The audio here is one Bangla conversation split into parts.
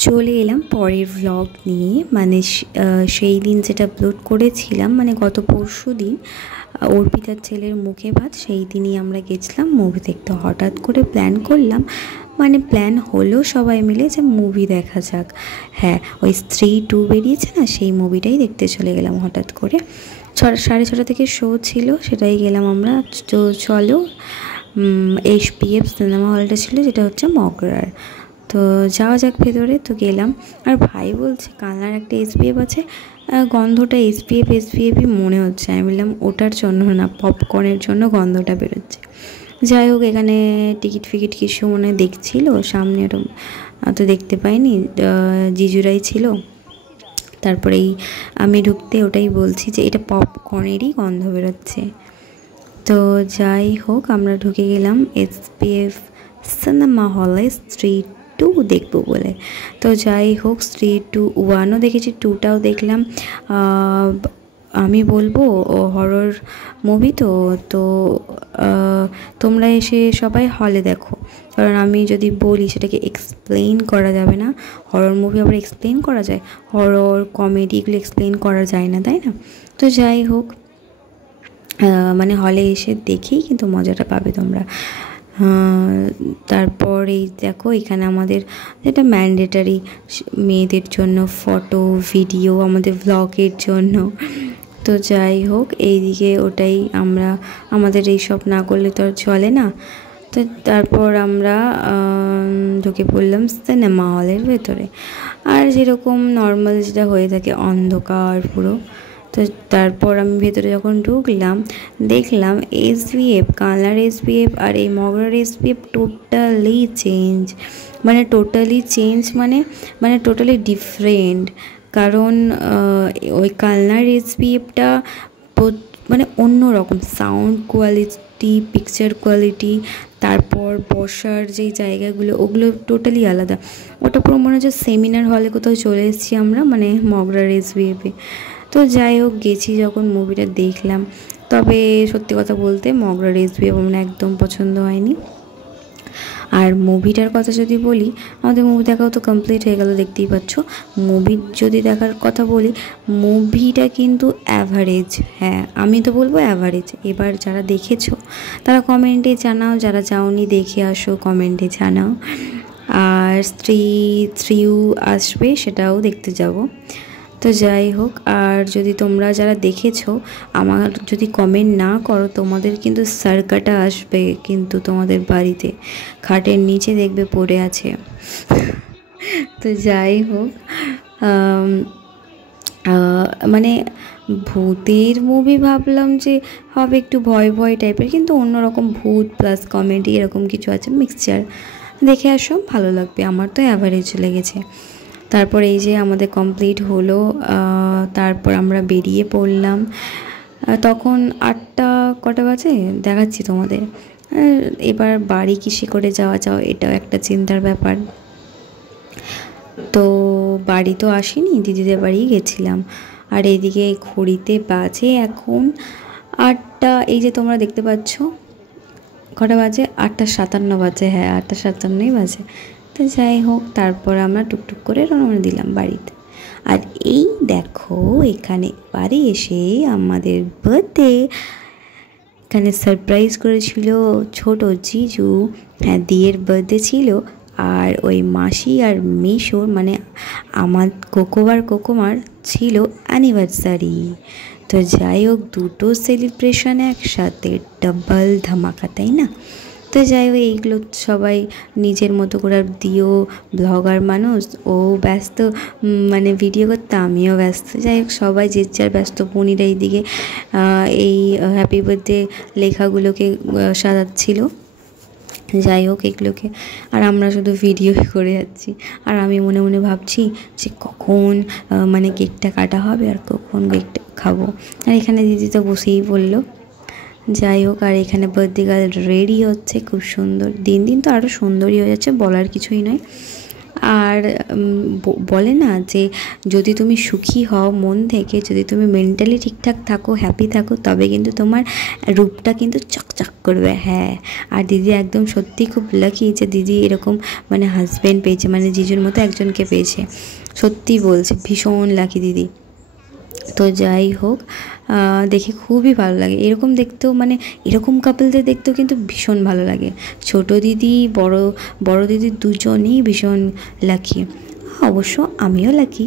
চলে এলাম পরের ভ্লগ নিয়ে। মানে সেই দিন যেটা আপলোড করেছিলাম, মানে গত পরশু দিন অর্পিতার ছেলের মুখে ভাত, সেই দিনই আমরা গেছিলাম মুভি দেখতে। হঠাৎ করে প্ল্যান করলাম, মানে প্ল্যান হলো সবাই মিলে যে মুভি দেখা যাক। হ্যাঁ, ওই স্ত্রী 2 বেরিয়েছে না, সেই মুভিটাই দেখতে চলে গেলাম হঠাৎ করে। 6:30 থেকে শো ছিল, সেটাই গেলাম আমরা। তো চলো, HPF সিনেমা হলটা ছিল, যেটা হচ্ছে মগরার। তো যাওয়া যাক ভেতরে। তো গেলাম, আর ভাই বলছে কালনার একটা SPF আছে, গন্ধটা SPFই মনে হচ্ছে। আমি বললাম ওটার জন্য না, পপকর্নের জন্য গন্ধটা বেরোচ্ছে। যাই হোক, এখানে টিকিট ফিকিট কিছু মনে দেখছিল সামনে, ওটা তো দেখতে পাইনি, জিজুরাই ছিল। তারপরেই আমি ঢুকতে ওটাই বলছি যে এটা পপকর্নেরই গন্ধ বেরোচ্ছে। তো যাই হোক, আমরা ঢুকে গেলাম SPF সিনেমা হলে স্ত্রী 2 দেখবো বলে। তো যাই হোক, স্ত্রী 1ও দেখেছি, 2টাও দেখলাম। আমি বলবো হরর মুভি, তো তোমরা এসে সবাই হলে দেখো, কারণ আমি যদি বলি সেটাকে এক্সপ্লেইন করা যাবে না। হরর মুভি আবার এক্সপ্লেইন করা যায়? হরর কমেডি এগুলো এক্সপ্লেইন করা যায় না, তাই না? তো যাই হোক, মানে হলে এসে দেখেই কিন্তু মজাটা পাবে তোমরা। তারপর এই দেখো, এখানে আমাদের যেটা ম্যান্ডেটারি মেয়েদের জন্য ফটো ভিডিও, আমাদের ভ্লগের জন্য। তো যাই হোক, এইদিকে ওটাই আমরা, আমাদের এইসব না করলে তো আর চলে না। তো তারপর আমরা ঢুকে পড়লাম সিনেমা হলের ভেতরে। আর যেরকম নর্মাল যেটা হয়ে থাকে, অন্ধকার পুরো। তো তারপর আমি ভেতরে যখন ঢুকলাম, দেখলাম SPF, কালার SPF আর এই মগরার SPF টোটালি চেঞ্জ। মানে টোটালি চেঞ্জ, মানে টোটালি ডিফারেন্ট। কারণ ওই কালনার SPFটা মানে অন্য রকম সাউন্ড কোয়ালিটি, পিকচার কোয়ালিটি, তারপর বসার যেই জায়গাগুলো, ওগুলো টোটালি আলাদা। ওটা পুরো মনে হচ্ছে সেমিনার হলে কোথাও চলে এসেছি আমরা, মানে মগরার SPF-এ। তো যাই হোক, গেছি যখন মুভিটা দেখলাম, তবে সত্যি কথা বলতে মগরার SPF আমার একদম পছন্দ হয়নি। আর মুভিটার কথা যদি বলি, আমাদের মুভি দেখাও তো কমপ্লিট হয়ে গেল, দেখতেই পাচ্ছ। মুভির যদি দেখার কথা বলি, মুভিটা কিন্তু অ্যাভারেজ। হ্যাঁ, আমি তো বলবো অ্যাভারেজ। এবার যারা দেখেছো তারা কমেন্টে জানাও, যারা যাওনি দেখে আসো কমেন্টে জানাও। আর স্ত্রী 3 আসবে, সেটাও দেখতে যাব। তো যাই হোক, আর যদি তোমরা যারা দেখেছো আমার যদি কমেন্ট না করো, তোমাদের কিন্তু সার্কাটা আসবে কিন্তু তোমাদের বাড়িতে, খাটের নিচে দেখবে পড়ে আছে। তো যাই হোক, মানে ভূতের মুভি ভাবলাম যে হবে একটু ভয় ভয় টাইপের, কিন্তু অন্যরকম ভূত প্লাস কমেডি এরকম কিছু আছে, মিক্সচার। দেখে আসো, ভালো লাগবে। আমার তো অ্যাভারেজ লেগেছে। তারপর এই যে আমাদের কমপ্লিট হলো, তারপর আমরা বেরিয়ে পড়লাম। তখন 8টা কটা বাজে দেখাচ্ছি তোমাদের। এবার বাড়ি কিসে করে যাওয়া এটাও একটা চিন্তার ব্যাপার। তো বাড়ি তো আসিনি, দিদিদের বাড়ি গেছিলাম। আর এইদিকে ঘড়িতে বাজে এখন 8টা, এই যে তোমরা দেখতে পাচ্ছ কটা বাজে, 8:57 বাজে। হ্যাঁ, 8:57ই বাজে। তো যাই হোক, তারপর আমরা টুকটুক করে রওনা দিলাম বাড়িতে। আর এই দেখো, এখানে বাড়ি এসে আমাদের বার্থডে, এখানে সারপ্রাইজ করেছিল ছোট জিজু। হ্যাঁ, দিয়ের বার্থডে ছিল। আর ওই মাসি আর মেশোর, মানে আমার কোকোমার ছিল অ্যানিভার্সারি। তো যাই হোক, দুটো সেলিব্রেশন একসাথে, ডাবল ধামাকা, তাই না? তো যাই হোক, এইগুলো সবাই নিজের মতো করে, দিও ব্লগার মানুষ, ও ব্যস্ত মানে ভিডিও করতে, আমিও ব্যস্ত। যাই হোক, সবাই যে যার ব্যস্ত। পনিরা এইদিকে এই হ্যাপি বার্থডে লেখাগুলোকে সাজাচ্ছিল। যাই হোক, এগুলোকে, আর আমরা শুধু ভিডিও করে যাচ্ছি। আর আমি মনে মনে ভাবছি যে কখন মানে কেকটা কাটা হবে আর কখন কেকটা খাবো। আর এখানে দিদি তো বসেই বললো। যাই হোক, আর এখানে বার্থডে গার্ল রেডি হচ্ছে, খুব সুন্দর। দিন দিন তো আরও সুন্দরই হয়ে যাচ্ছে, বলার কিছুই নয়। আর বলে না যে যদি তুমি সুখী হও মন থেকে, যদি তুমি মেন্টালি ঠিকঠাক থাকো, হ্যাপি থাকো, তবে কিন্তু তোমার রূপটা কিন্তু চকচক করবে। হ্যাঁ, আর দিদি একদম সত্যি খুব লাকি যে দিদি এরকম মানে হাজব্যান্ড পেয়েছে, মানে জিজুর মতো একজনকে পেয়েছে। সত্যি বলছে, ভীষণ লাকি দিদি। তো যাই হোক, দেখে খুবই ভালো লাগে এরকম দেখতেও, মানে এরকম কাপলদের দেখতেও কিন্তু ভীষণ ভালো লাগে। ছোট দিদি বড় দিদি দুজনেই ভীষণ লাকি। অবশ্য আমিও লাকি,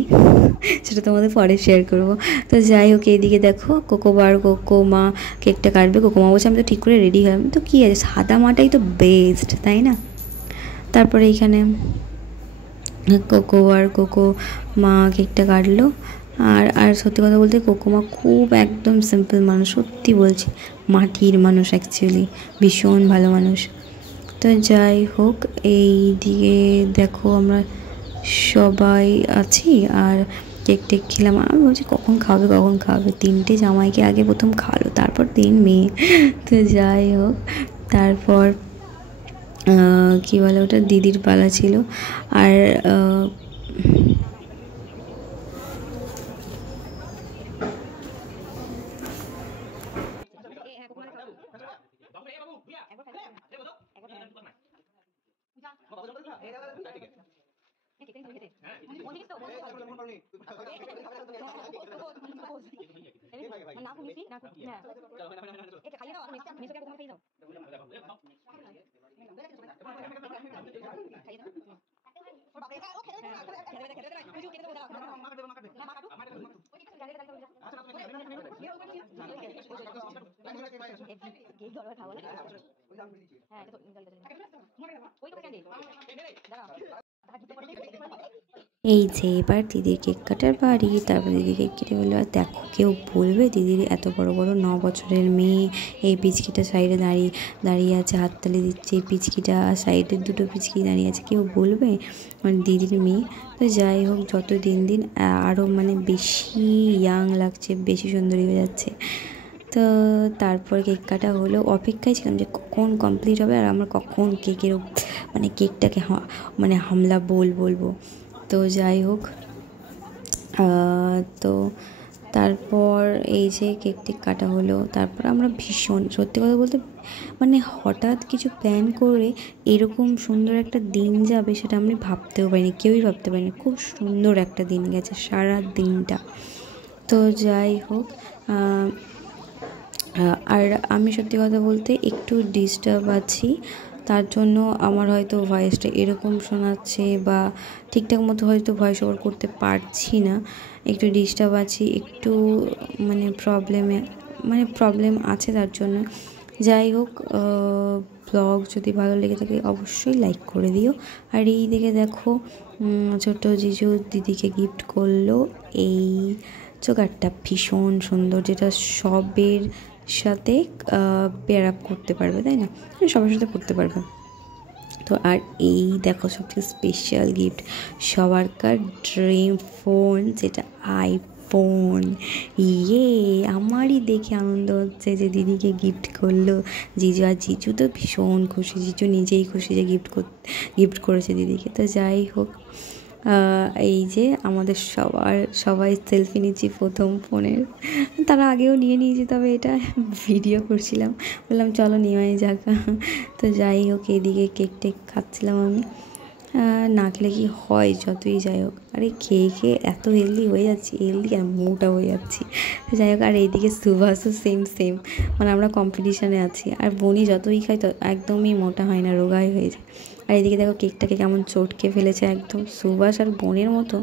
সেটা তোমাদের পরে শেয়ার করব। তো যাই হোক, এইদিকে দেখো কোকোমা কেকটা কাটবে। কোকোমা বলছে আমি তো ঠিক করে রেডি হলাম, তো কী আছে, সাদা মাটাই তো বেস্ট, তাই না? তারপরে এইখানে কোকোমা কেকটা কাটলো। আর সত্যি কথা বলতে কোকোমা খুব একদম সিম্পল মানুষ, সত্যি বলছি, মাটির মানুষ অ্যাকচুয়ালি, ভীষণ ভালো মানুষ। তো যাই হোক, এই দিকে দেখো আমরা সবাই আছি আর কেক টেক খেলাম। আমি বলছি কখন খাওয়াবে, 3টে জামাইকে আগে প্রথম খাওয়ালো, তারপর 3 মেয়ে। তো যাই হোক, তারপর কী বলে ওটা, দিদির পালা ছিল। আর এই যে এবার দিদির কেক কাটার বাড়ি। তারপর দিদি কেক কেটে বললো, আর দেখো কেউ বলবে দিদির এত বড় বড় 9 বছরের মেয়ে, এই পিচকিটা সাইডে দাঁড়িয়ে আছে, হাততালি দিচ্ছে, এই পিচকিটা সাইডের 2টো পিচকি দাঁড়িয়ে আছে, কেউ বলবে মানে দিদির মেয়ে? তো যাই হোক, যত দিন আরও মানে বেশি ইয়াং লাগছে, বেশি সুন্দরী হয়ে যাচ্ছে। তো তারপর কেক কাটা হলো, অপেক্ষায় ছিলাম যে কখন কমপ্লিট হবে আর আমরা কখন কেকের মানে কেকটাকে মানে হামলা বলবো। তো যাই হোক, তো তারপর এই যে কেক টেক কাটা হলো, তারপর আমরা ভীষণ, সত্যি কথা বলতে মানে হঠাৎ কিছু প্ল্যান করে এরকম সুন্দর একটা দিন যাবে সেটা আমি ভাবতেও পারিনি, কেউই ভাবতে পারিনি। খুব সুন্দর একটা দিন গেছে সারা দিনটা। তো যাই হোক, আর আমি সত্যি কথা বলতে একটু ডিস্টার্ব আছি, তার জন্য আমার হয়তো ভয়েসটা এরকম শোনাচ্ছে বা ঠিকঠাক মতো হয়তো ভয়েস ওভার করতে পারছি না, একটু ডিস্টার্ব আছি, একটু মানে প্রবলেম আছে তার জন্য। যাই হোক, ব্লগ যদি ভালো লেগে থাকে অবশ্যই লাইক করে দিও। আর এই দিকে দেখো, ছোট্ট জিজু দিদিকে গিফট করলো এই চোকারটা, ভীষণ সুন্দর, যেটা সবের সাথে পেয়ার আপ করতে পারবে, তাই না? সবার সাথে করতে পারবে। তো আর এই দেখো সবথেকে স্পেশাল গিফট, সবারকার ড্রিম ফোন, যেটা আইফোন। আমারই দেখে আনন্দ হচ্ছে যে দিদিকে গিফট করলো জিজু, আর জিজু তো ভীষণ খুশি, জিজু নিজেই খুশি যে গিফট করেছে দিদিকে। তো যাই হোক, এই যে আমাদের সবাই সেলফি নিচ্ছি প্রথম ফোনের, তারা আগেও নিয়েছে, তবে এটা ভিডিও করছিলাম, বললাম চলো নেওয়াই যাক। তো যাই হোক, এইদিকে কেক টেক খাচ্ছিলাম আমি, না খেলে কি হয়, যতই যাই হোক। আরে খেয়ে এত হেলদি হয়ে যাচ্ছি, হেলদি আর মোটা হয়ে যাচ্ছি। যাই হোক, আর এইদিকে সুভাষও সেম, মানে আমরা কম্পিটিশানে আছি। আর বনি যতই খাই তো একদমই মোটা হয় না, রোগাই হয়ে যায়। আর এদিকে দেখো কেকটাকে কেমন চটকে ফেলেছে একদম, সুভাষ আর বোনের মতো,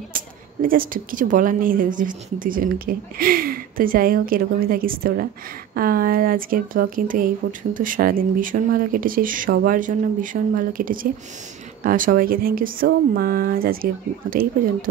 মানে জাস্ট কিছু বলার নেই দুজনকে। তো যাই হোক, এরকমই থাকিস তোরা। আর আজকের ব্লগ কিন্তু এই পর্যন্ত। সারাদিন ভীষণ ভালো কেটেছে, সবার জন্য ভীষণ ভালো কেটেছে। সবাইকে থ্যাংক ইউ সো মাচ। আজকের মতো এই পর্যন্ত।